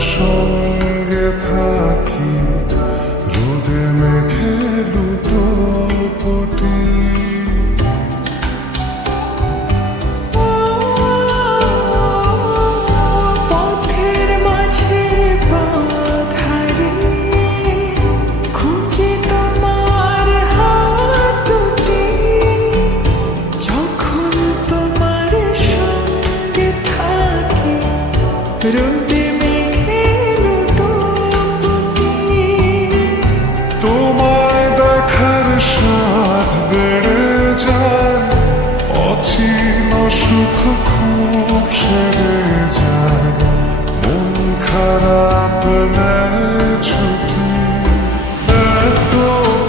সঙ্গে থাকি রোদে মেঘে লুটোপুটি। পথের মাঝে বাঁধারি খুঁজে তোমার হাত দুটি, যখন তোমার সঙ্গে থাকি রোদে মেঘে লুটোপুটি। তোমায় দেখার স্বাদ বেড়ে যায়, অচিন সুখ খুব সেরে যায়, মন খারাপ নেয় ছুটি। এত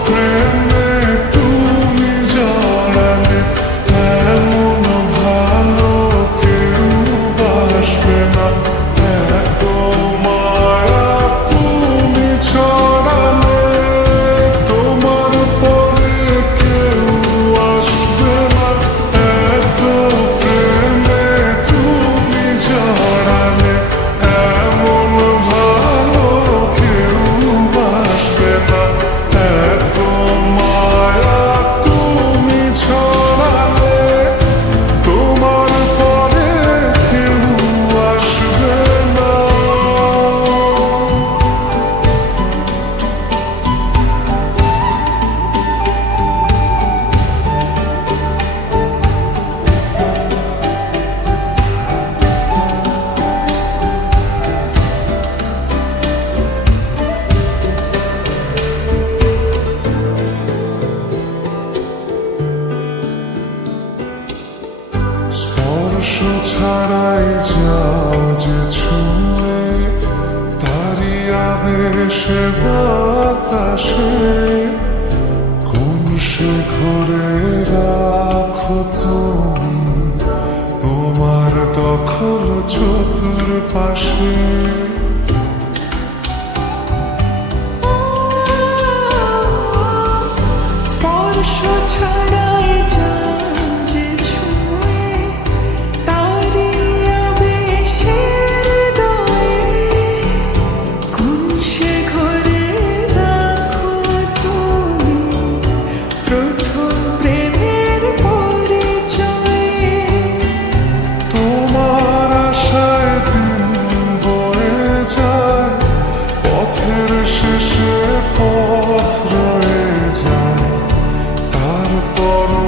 প্রেমে তুমি জড়ালে এমন ভালো কেউ বাসবে না। এত মায়া তুমি ছড়ালে তোমার পরে কেউ আসবে না। এত প্রেমে তুমি জড়ালে এমন ভালো কেউ বাসবে না। এত মায়া তুমি ছড়ালে তোমার পরে কেউ আসবে না। স্পর্শ ছাড়াই যাও যে ছুঁয়ে, তারি আবেশে বাতাসে কোন সে ঘরে রাখো তুমি তোমার দখল চতুর্পাশে। স্পর্শ ছাড়াই যাও যে ছুঁয়ে, তারি আবেশের হৃদয়ে কোন সে ঘরে রাখো তুমি প্রথম প্রেমের পরিচয়ে। তোমার আশায় দিন বয়ে যায়, পথের শেষে পথ রয়ে যায়, তারপরও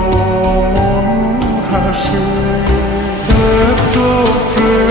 মন হাসে। এত প্রেম